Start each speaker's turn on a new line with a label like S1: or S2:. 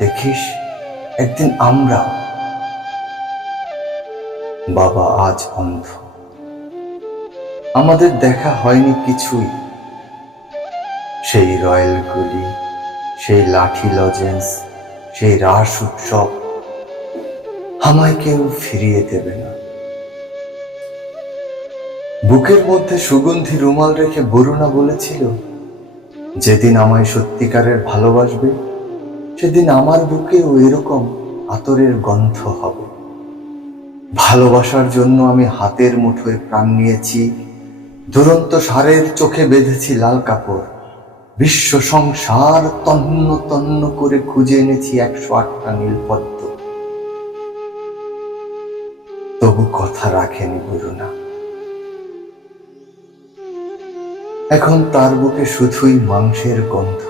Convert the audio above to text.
S1: দেখিস, একদিন আমরা বাবা আজ অন্ধ। আমাদের দেখা হয়নি কিছুই। সেই রয়্যাল গুলি সেই লাঠি লজেন্স, সেই রাস উৎসব আমায় কেউ ফিরিয়ে দেবে না। বুকের মধ্যে সুগন্ধি রুমাল রেখে বরুণা বলেছিল, যেদিন আমায় সত্যিকারের ভালোবাসবে সেদিন আমার বুকেও এরকম আতরের গন্ধ হবে। ভালোবাসার জন্য আমি হাতের মুঠোয় প্রাণ নিয়েছি, দুরন্ত সারের চোখে বেঁধেছি লাল কাপড়। বিশ্ব সংসার তন্ন তন্ন করে খুঁজে এনেছি একশো আটটা নীলপদ্ম। তবু কথা রাখেনি বরুণা। এখন তার বুকে শুধুই মাংসের গন্ধ।